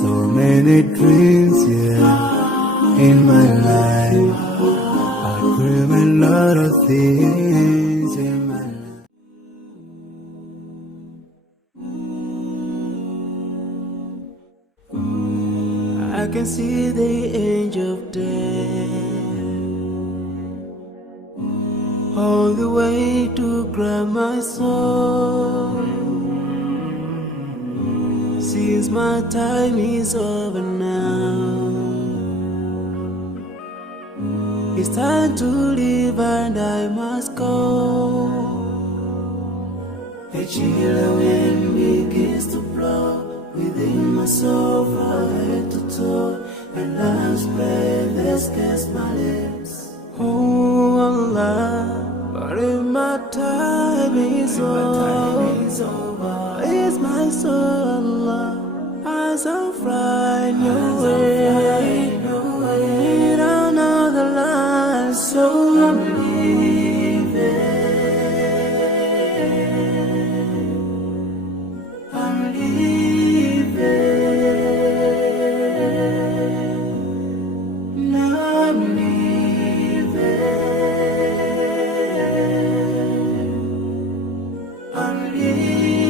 So many dreams, yeah, in my life. I dream a lot of things in my life. I can see the angel of death all the way to grab my soul. Since my time is over now, it's time to leave and I must go. A chill wind begins to blow within my soul from head to toe, and love's breath escapes my lips. Oh Allah, but if my time is over, it's my soul, Allah, as I'm flying away, in another land, so I'm leaving. I'm leaving. I'm leaving. I'm leaving.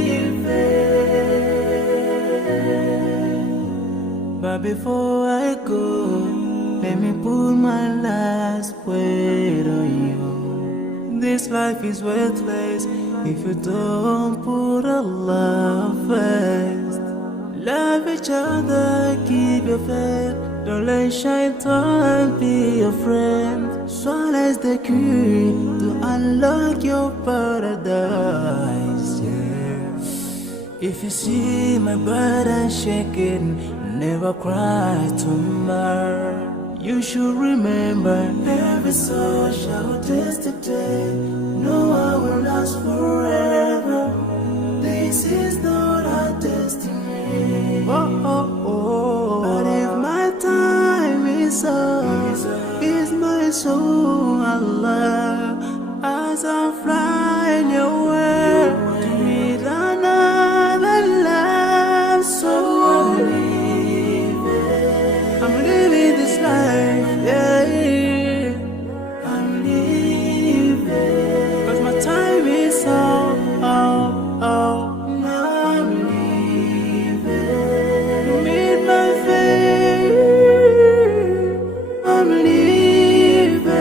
But before I go, let me put my last word on you. This life is worthless if you don't put Allah first. Love each other, keep your faith. Don't let shaitan be your friend. Swallow the key to unlock your paradise, yeah. If you see my burden shaking, never cry tomorrow. You should remember, every soul shall taste the day. No one will last forever. This is not our destiny. Oh, oh, oh. But if my time is up, is my soul, Allah, as I'm flying away to meet another life. So I'm living this life, yeah. I'm leaving, 'cause my time is up, now I'm leaving. Meet my fate, I'm leaving.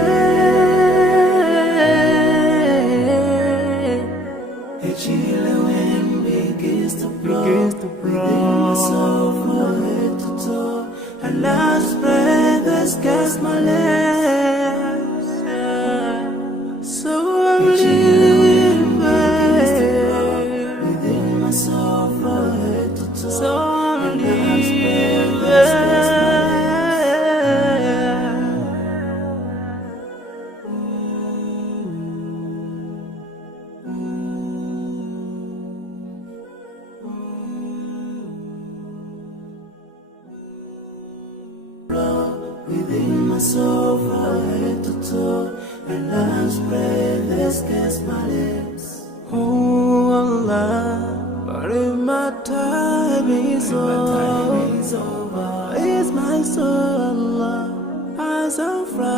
A chilly wind begins to blow, within my soul from head to toe, and last breath escapes my lips, yeah. So I'm leaving within my soul from head to toe. So I'm leaving. Within my soul from head to toe, and love's breath escapes my lips. Oh Allah, but if my time is over, it's my soul, Allah, as I'm flying.